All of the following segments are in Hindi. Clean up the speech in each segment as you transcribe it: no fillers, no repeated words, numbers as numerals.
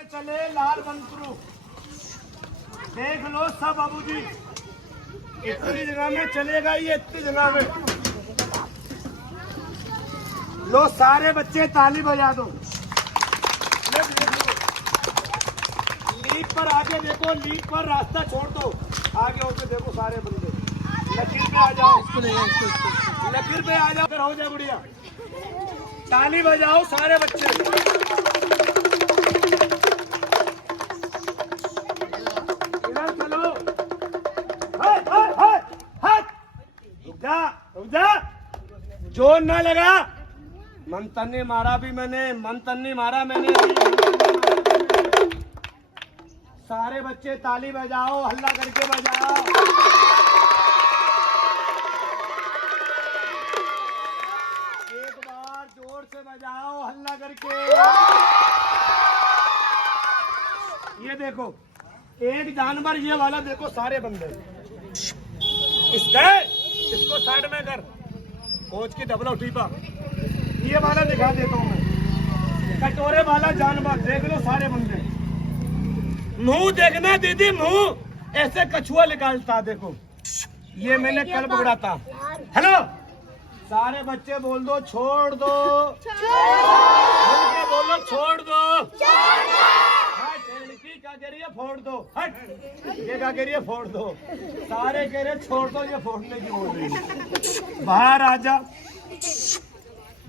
में चले लाल मंत्रू, देख लो सब बाबू जी, इतनी जगह में चलेगा ये, इतनी जगह में। लो सारे बच्चे ताली बजा दो। लीक पर आगे देखो, लीक पर रास्ता छोड़ दो, आगे होके देखो सारे बंदे। लकीर पे आ जाओ, लकीर पे आ जाओ, फिर हो जाए बुढ़िया। ताली बजाओ सारे बच्चे। इधर चलो, रुक जा, जोर ना लगा। मंतन्नी मारा भी मैंने, मंतन्नी मारा मैंने। सारे बच्चे ताली बजाओ, हल्ला करके बजाओ। एक बार जोर से बजाओ, हल्ला करके। ये देखो, एक जानवर ये वाला देखो, सारे बंदे इसको साइड में कर, कोच की डबल टीपा। ये वाला दिखा देता हूँ मैं, कटोरे वाला जानवर देख लो सारे बंदे। मुंह देखना दीदी, मुंह ऐसे कछुआ निकालता, देखो ये मैंने कल पकड़ा था। हेलो सारे बच्चे बोल दो छोड़ दो, बोलो छोड़ दो। क्या कह रही है, फोड़ दो। हट, ये क्या कह रही है, फोड़ दो। सारे कह रहे छोड़ दो, ये फोड़ने की बोल रही है। बाहर आजा।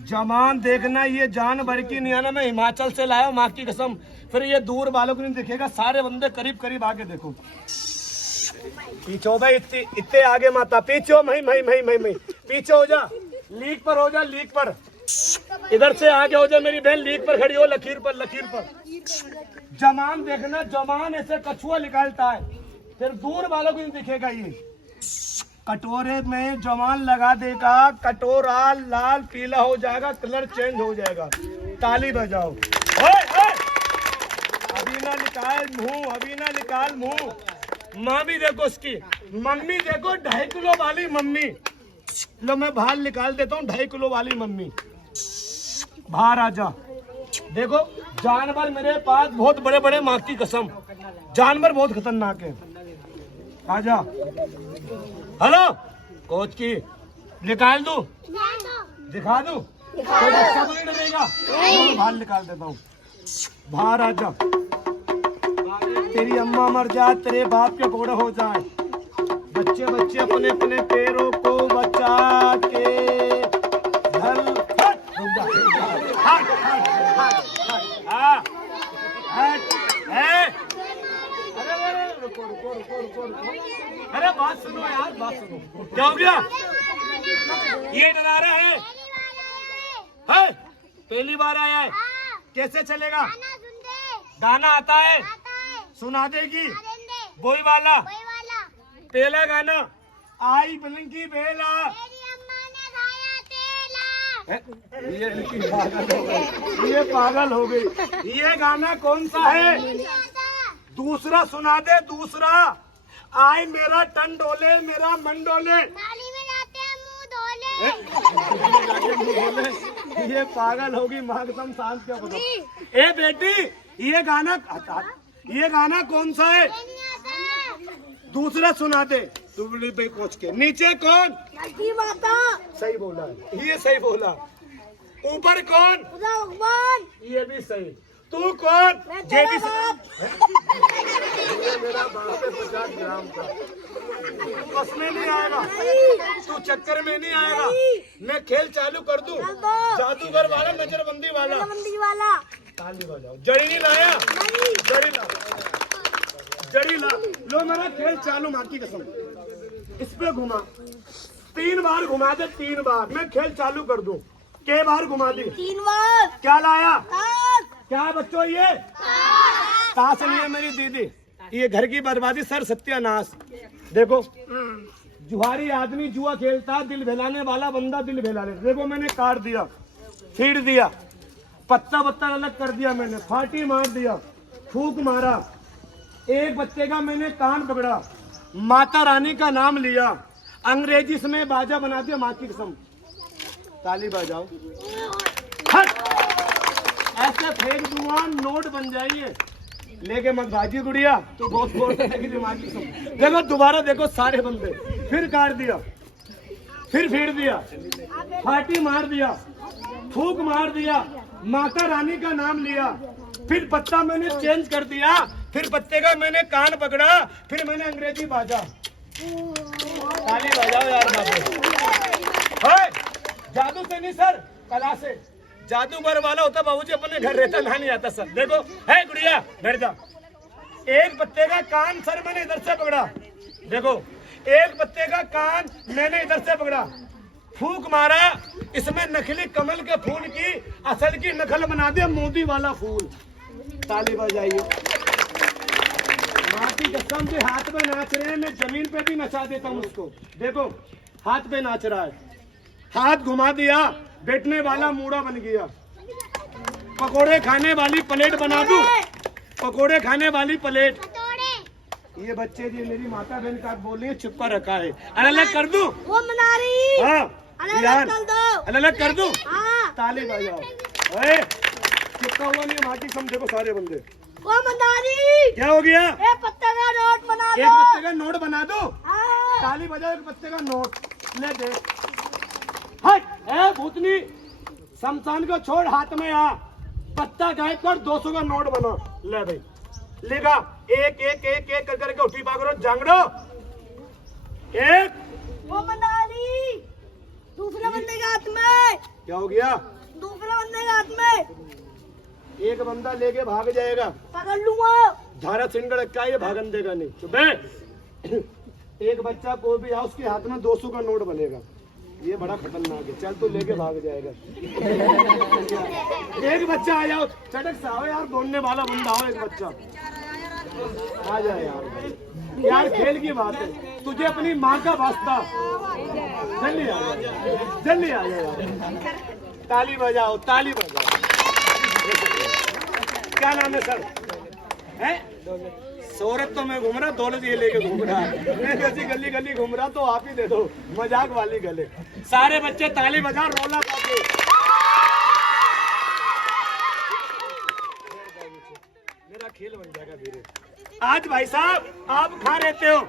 जमान देखना, ये जानवर की नहीं आना, मैं हिमाचल से लाया माँ की कसम। फिर ये दूर वालों को नहीं दिखेगा, सारे बंदे करीब करीब आके देखो। पीछे भाई, इतने आगे माता, पीछे हो, मही पीछे हो जा, लीक पर हो जा, लीक पर। इधर से आगे हो जा मेरी बहन, लीक पर खड़ी हो, लकीर पर, लकीर पर। जमान देखना, जमान ऐसे कछुआ निकालता है, फिर दूर वालों को नहीं दिखेगा। ये कटोरे में जमान लगा देगा, कटोरा लाल पीला हो जाएगा, कलर चेंज हो जाएगा। ताली बजाओ। ओए ओए, अभी ना निकाल मुंह, अभी ना निकाल मुंह। मामी देखो उसकी, मम्मी देखो 2.5 किलो वाली मम्मी। लो मैं बाहर निकाल देता हूँ, 2.5 किलो वाली मम्मी। बाहर आ जा। देखो जानवर मेरे पास बहुत बड़े बड़े, माँ की कसम जानवर बहुत खतरनाक है। आजा। हेलो कोच की, निकाल दूं, दिखा दूं, कोई बच्चा तो नहीं डरेगा। बाहर निकाल देता हूँ, बाहर आ जा। तेरी अम्मा मर जाए, तेरे बाप के घोड़े हो जाए। बच्चे बच्चे अपने अपने पैरों को बचा के अरे बात सुनो यार, बात सुनो। क्या हो गया, ये डरा रहा है? पहली बार आया है, कैसे चलेगा? गाना आता है, सुना देगी। वही वाला पहला गाना, आई बलंकी बेला। ये पागल हो गई। ये गाना कौन सा है? दूसरा सुना दे, दूसरा। आई मेरा टन डोले, मेरा मन डोले। नाली में जाते हैं मुंह धोले। ये पागल होगी, माँ कसम शांत क्या बताओ। ए बेटी, ये गाना कौन सा है? दूसरा सुना दे। तू भाई कोच के नीचे कौन? माता। सही बोला, ये सही बोला। ऊपर कौन? ये भी सही। तू कौन? ये भी सही। मेरा बाप है 50 ग्राम का। बस में नहीं आएगा, तू चक्कर में नहीं आएगा। मैं खेल चालू कर दूं, जादूगर वाला, नजरबंदी वाला। ताली बजाओ। जड़ी नहीं लाया? जड़ी ला, जड़ी ला। लो मेरा खेल चालू, माँ की कसम। इस पे घुमा, 3 बार घुमा दे, 3 बार। मैं खेल चालू कर दूं। के बार घुमा दी? 3 बार। क्या लाया? क्या बच्चों, ये ताश नहीं है मेरी दीदी, ये घर की बर्बादी, सर सत्यानाश। देखो जुहारी आदमी जुआ खेलता, दिल बहलाने वाला बंदा दिल बहला ले। देखो मैंने काट दिया, फीड दिया, पत्ता पत्ता अलग कर दिया, मैंने फाटी मार दिया, फूक मारा। एक बच्चे का मैंने कान पकड़ा, माता रानी का नाम लिया, अंग्रेजी में बाजा बना दिया, माँ की कसम। ताली बजाओ। ऐसे फेंक दूंगा, नोट बन जाइए। लेके मत भाजी गुड़िया, तो बहुत जोर से देखी दिमागी सब। देखो दोबारा देखो सारे बंदे, फिर काट दिया, फिर फेर दिया, फाटी मार दिया, फूक मार दिया, माता रानी का नाम लिया, फिर पत्ता मैंने चेंज कर दिया, फिर पत्ते का मैंने कान पकड़ा, फिर मैंने अंग्रेजी बाजा। ताली बजाओ यार बाबू। जादू से नहीं सर, कला से। जादूगर वाला होता बाबूजी अपने घर रहता, नहीं आता सर। देखो है गुड़िया, बैठ जा। एक पत्ते का कान सर मैंने इधर से पकड़ा, देखो एक पत्ते का कान मैंने इधर से पकड़ा, फूक मारा, इसमें नकली कमल के फूल की असल की नकल बना दिया मोदी वाला फूल। ताली बजाइए। माँ की कसम से हाथ में नाच रहे हैं, मैं जमीन पे भी नचा देता हूँ उसको। देखो हाथ पे नाच रहा है, हाथ घुमा दिया, बैठने वाला मूड़ा बन गया। पकोड़े खाने वाली प्लेट बना दूं, पकोड़े खाने वाली प्लेट। ये बच्चे जी मेरी माता बहन का बोल रही है, चुपका रखा है। अलग कर दूं? वो मना रही। हाँ यार, अलग कर दूं? हाँ। ताली बजाओ। चुपका हुआ नहीं माटी सम। देखो सारे बंदे, वो मना रही। क्या हो गया? एक पत्ते का नोट बना दो। एक पत्ते का नोट बना दो। हाँ। ताली बजाओ, एक पत्ते का नोट ले दे। हट भूतनी, शमशान को छोड़, हाथ में आ, पत्ता गायब कर, 200 का नोट बना। ले भाई लेगा, एक एक एक एक कर करके उठी पागरो जांगड़ो। एक वो मनाली, दूसरे बंदे के हाथ में। क्या हो गया? दूसरे बंदे के हाथ में। एक बंदा लेके भाग जाएगा, पकड़ लूंगा। धारा सिंगड़ रखा है, भागन देगा नहीं। चुप। एक बच्चा को भी आ, उसके हाथ में 200 का नोट बनेगा। ये बड़ा खतरनाक है, चल तो लेके भाग जाएगा। एक बच्चा आ जाओ, चटक से आओ यार, बोलने वाला बंदा हो। एक बच्चा आ जाए यार, यार खेल की बात है, तुझे अपनी माँ का वास्ता, जल्दी आ जाओ, जल्दी आ जाओ यार। ताली बजाओ, ताली बजाओ। क्या नाम है सर? है शोहरत तो मैं घूम रहा, दौलत ये लेके घूम रहा है। मैं जैसी गली गली घूम रहा, तो आप ही दे दो मजाक वाली गले। सारे बच्चे ताली बजा, रोला पाके। मेरा खेल बन जाएगा धीरे। आज भाई साहब आप कहाँ रहते हो?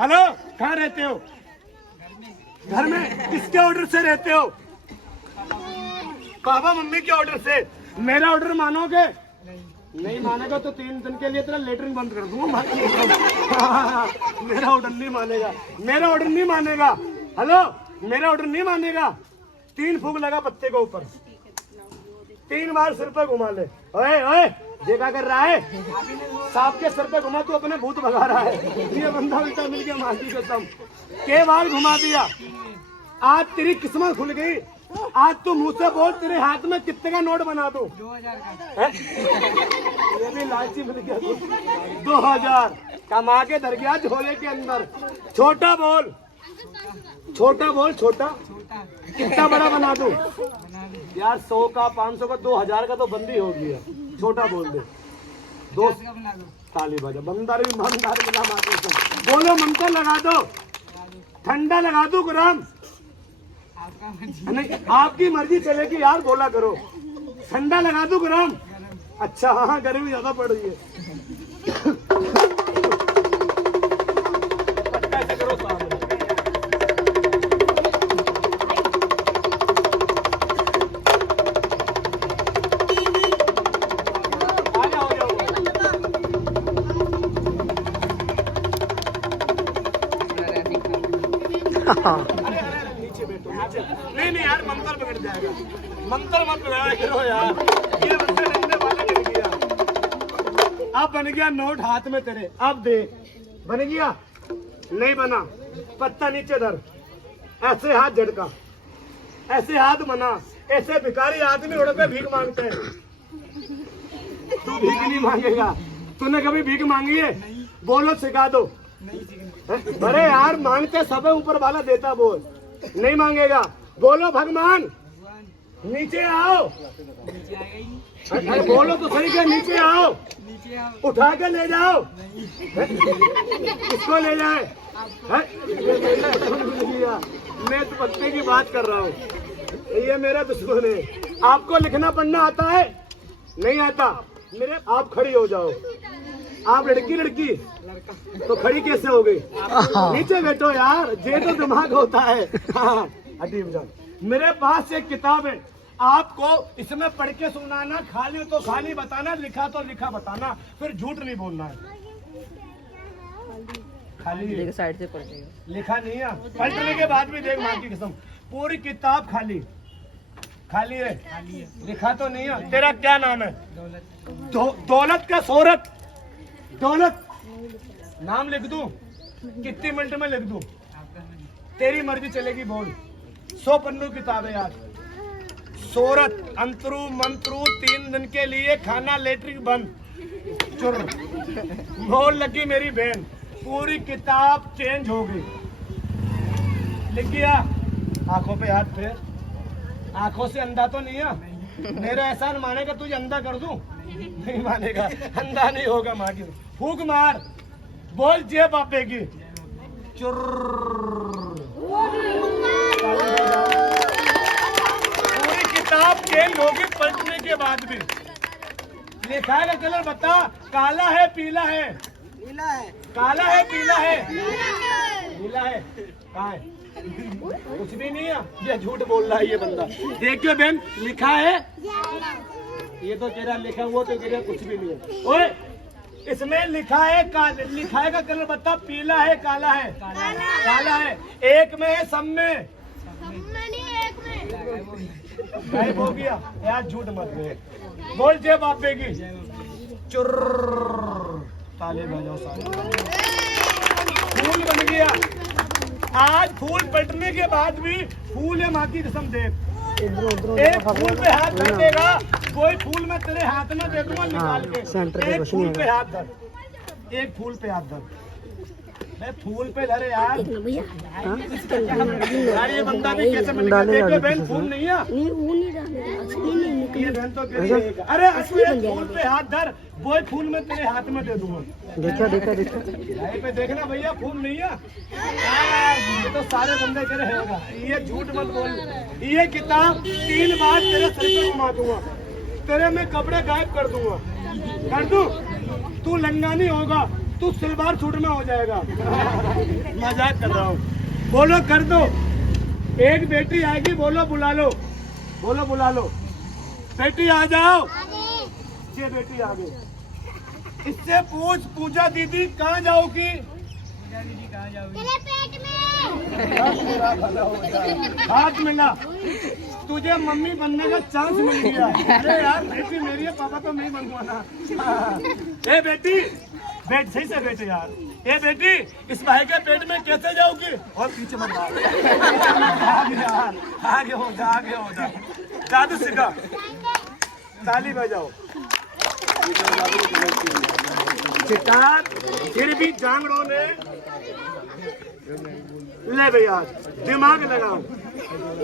हेलो, कहाँ रहते हो? घर में। किसके ऑर्डर से रहते हो? पापा मम्मी के ऑर्डर से। मेरा ऑर्डर मानोगे? नहीं मानेगा तो 3 दिन के लिए तेरा लेटरिन बंद कर दूंगा। मेरा ऑर्डर नहीं मानेगा, मेरा ऑर्डर नहीं मानेगा। हेलो, मेरा ऑर्डर नहीं मानेगा। 3 फूक लगा पत्ते के ऊपर, 3 बार सिर पे घुमा ले। ओए ओए, ये क्या कर रहा है? सांप के सिर पे घुमा, तू अपने भूत भगा रहा है। ये बंदा उल्टा मिल गया, माटी कसम के बार घुमा दिया। आज तेरी किस्मत खुल गई। आज तू मुँह से बोल, तेरे हाथ में कितने का नोट बना दूं? 2000 का। ये भी लालची मिल गया। 2000 कमा के धर गया झोले के अंदर। छोटा बोल, छोटा बोल, छोटा कितना बड़ा बना दूं? यार 100 का, 500 का, 2000 का तो बंदी हो गया। छोटा बोल दे। 2 ताली बजा। बंदर भी मंदार मिला माते। बोलो मंत्र लगा दो, ठंडा लगा दो, गरम नहीं, आपकी मर्जी चलेगी यार, बोला करो। ठंडा लगा दूं गरम? अच्छा हाँ, गर्मी ज्यादा पड़ रही है। ऐसा करो सामने। नहीं यार, मंत्र बिगड़ जाएगा। मंत्र मत बिगाड़ा करो यार, ये बंदे लगने वाला बन गया। अब बन गया नोट हाथ में तेरे, अब दे। बन गया? नहीं बना, पत्ता नीचे धर, ऐसे हाथ झटका, ऐसे हाथ बना। ऐसे भिखारी आदमी उड़ पे भीख मांगते हैं। तू भीख नहीं मांगेगा। तूने कभी भीख मांगी है? बोलो, सिखा दो। अरे यार, मांगते सब ऊपर वाला देता। बोल, नहीं मांगेगा। बोलो भगवान, नीचे आओ। अरे बोलो तो सही, के नीचे आओ, उठा के ले जाओ। किसको ले जाए? मैं तो पत्ते की बात कर रहा हूँ, ये मेरा दुश्मन है। आपको लिखना पढ़ना आता है? नहीं आता। मेरे आप खड़ी हो जाओ। आप लड़की तो खड़ी कैसे हो गई? नीचे बैठो यार, ये तो दिमाग होता है। हाँ अजीब जान, मेरे पास एक किताब है, आपको इसमें पढ़ के सुनाना, खाली तो खाली बताना, लिखा तो लिखा बताना, फिर झूठ नहीं बोलना है। खाली साइड से पढ़ लिखा नहीं है, पढ़ने के बाद भी देख, माँ की कसम पूरी किताब खाली खाली है, लिखा तो नहीं है। तेरा क्या नाम है? दौलत का शोहरत, दौलत नाम लिख दूं? कितनी मिनट में लिख दूं? तेरी मर्जी चलेगी, बोल। 100 पन्नों किताब है यार। शोहरत, अंतरू मंत्रू, 3 दिन के लिए खाना लेटरिन बंद, चुर बोल लगी मेरी बहन, पूरी किताब चेंज हो गई। लिख गया? आंखों पे हाथ फेर, आंखों से अंधा तो नहीं है? मेरा एहसान मानेगा तुझे अंधा कर दूं? नहीं मानेगा, अंधा नहीं होगा। माँ की फूक मार, बोल जय बापे की। चुर पूरी किताब चेंज होगी पलटने के बाद भी। लिखा है का कलर बता, काला है पीला है? काला है पीला है? नीला है। कहाँ है? कुछ भी नहीं है, ये झूठ बोल रहा है ये बंदा। देखियो बहन, लिखा है, ये तो तेरा लिखा हुआ तो तेरा कुछ भी नहीं है। ओए इसमें लिखा है, लिखा है का कलर बता, पीला है काला है? काला है। एक में है, सब में? गायब हो गया यार, झूठ मत बोल जय बापे की। चुर ताले बजाओ सारे। फूल बन गया आज, फूल पलटने के बाद भी फूल है, माँ की कसम देख। एक फूल पे हाथ धर देगा, कोई फूल मैं तेरे हाथ में दे दूंगा निकाल के। एक फूल पे हाथ धर, एक फूल पे हाथ धर, मैं फूल पे धरे यार। यार ये बंदा भी कैसे मिलेगा? देखो बहन, फूल नहीं है ये बहन तो कैसे? अरे एक फूल पे हाथ धर, वो फूल मैं तेरे हाथ में दे दूंगा। देखा यहीं पे देखना भैया, फूल नहीं है। ये तो सारे बंदे करे रहेगा, ये झूठ मत बोल। ये किताब 3 बार तेरे सर पे घुमा दूंगा, तेरे में कपड़े गायब कर दूंगा। कर दूं? तू लंगा नहीं होगा, तू सलवार सूट में हो जाएगा। मजाक कर रहा हूँ। बोलो कर दो। एक बेटी आएगी, बोलो बुला लो, बोलो बुला लो। बेटी आ जाओ। ये बेटी आ गई। इससे पूछ, पूजा दीदी कहाँ जाओगी? तेरे पेट में। हाथ मिला, तुझे मम्मी बनने का चांस मिल गया। अरे यार बेटी मेरी है, पापा तो नहीं बनवाना। ए बेटी बैठ, सही से बैठे यार। ए बेटी, इस भाई के पेट में कैसे जाओगी? और पीछे मत भाग यार, आगे हो जा, आगे हो जा। जादू सीखा, ताली बजाओ। गिटार फिर भी जांगड़ों ने ले भैया, दिमाग लगाओ।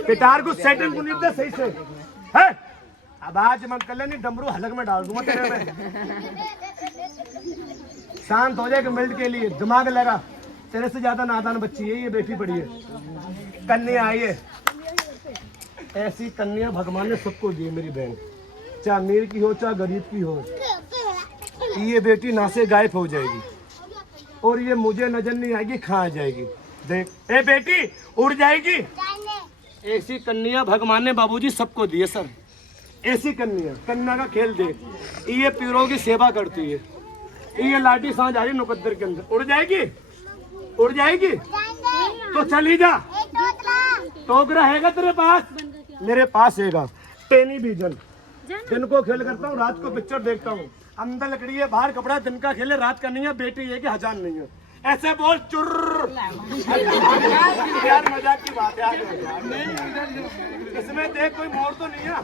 गिटार को सेटिंग को नहीं सही से है। अब आज मन कर लेनी, डमरू हलक में डाल दूंगा तेरे में। शांत हो जाएगा मिनट के लिए, दिमाग लगा। तेरे से ज्यादा नादान बच्ची है ये, बेटी पड़ी है। कन्या आई है, ऐसी कन्या भगवान ने सबको दी मेरी बहन, चाहे अमीर की हो चाहे गरीब की हो। ये बेटी ना से गायब हो जाएगी और ये मुझे नजर नहीं आएगी, कहाँ जाएगी। देख ए बेटी, उड़ जाएगी। ऐसी कन्या भगवान ने बाबूजी सबको दी है सर। ऐसी कन्या, कन्या का खेल देख। ये पीरों की सेवा करती है, ये लाठी सांझ आ रही मुकद्दर के अंदर। उड़ जाएगी, उड़ जाएगी तो चली जा। टोकरा हैगा तेरे पास? मेरे पास हैगा। टेनी बीजन, दिन को खेल करता हूँ, रात को पिक्चर देखता हूँ। अंदर लकड़ी है, बाहर कपड़ा, दिन का खेले, रात का नहीं है। बेटी है कि हजार नहीं है। ऐसे बोल चुर्र। यार मजाक की बात है। इसमें देख कोई मोर तो नहीं है,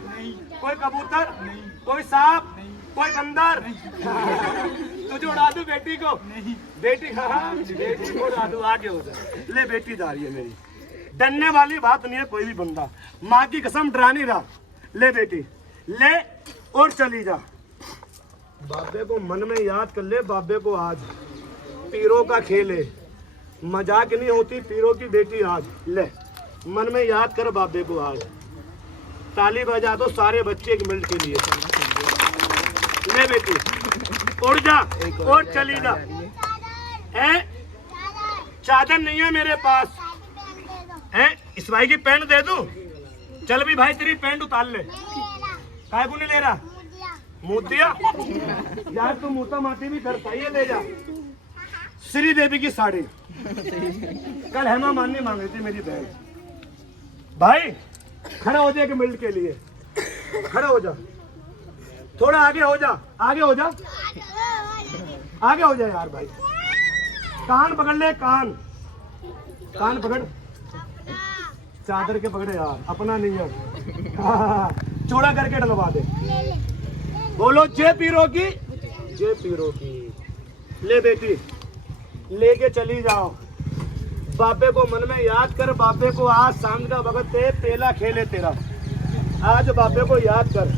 कोई कबूतर, कोई सांप, कोई बंदर। तुझे उड़ा दूं बेटी को? बेटी हाँ, बेटी को उड़ा दूं, आगे हो जाए। ले बेटी जा रही है मेरी, डरने वाली बात नहीं है। कोई भी बंदा माँ की कसम डरा नहीं रहा। ले बेटी ले और चली जा। बाबे को मन में याद कर ले, बाबे को आज पीरों का खेल है, मजाक नहीं होती। पीरों की बेटी आज ले, मन में याद कर बाबे को आज। ताली बजा दो सारे बच्चे 1 मिनट के लिए। ले बेटी उड़ जा और चली जा। है चादर नहीं है मेरे पास है, इस भाई की पैंट दे दूं? चल भी भाई तेरी पैंट उतार ले। काय को नहीं ले रहा? मुँह दिया यार, तू मुँह माती भी करता ही है, ले जा। श्री देवी की साड़ी कल हेमा माननी मांग रही थी मेरी बहन। भाई खड़ा हो जा एक मिनट के लिए, खड़ा हो जा, थोड़ा आगे हो जा, आगे हो जा, आगे हो जा यार भाई। कान पकड़ ले, कान कान पकड़, चादर के पकड़े यार, अपना नहीं है। चौड़ा करके डलवा दे। बोलो जय पीरो की, जय पीरो की। ले बेटी लेके चली जाओ, बाबे को मन में याद कर। बाबे को आज शाम का वक्त है, पेला खेले तेरा, आज बाबे को याद कर।